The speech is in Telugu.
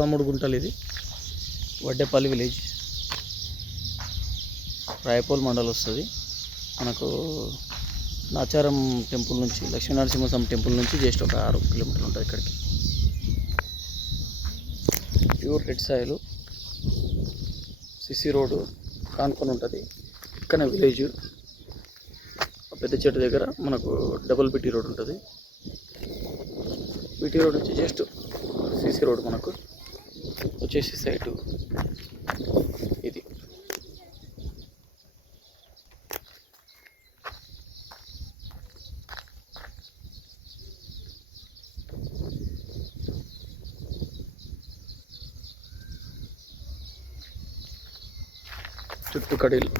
13 గుంటలు. ఇది వడ్డేపల్లి విలేజ్, రాయపోల్ మండల్ వస్తుంది. మనకు నాచారం టెంపుల్ నుంచి, లక్ష్మీనరసింహస్వామి టెంపుల్ నుంచి జస్ట్ ఒక 6 కిలోమీటర్లు ఉంటుంది ఇక్కడికి. Pure red soil, CC road కానుకొని ఉంటుంది. ఇక్కడ విలేజ్ పెద్ద చెట్టు దగ్గర మనకు డబుల్ బిటీ రోడ్ ఉంటుంది. బిటీ రోడ్ నుంచి జస్ట్ సిసి రోడ్ మనకు వచ్చేసి సైటు ఇది. చుట్టూ కడీలు.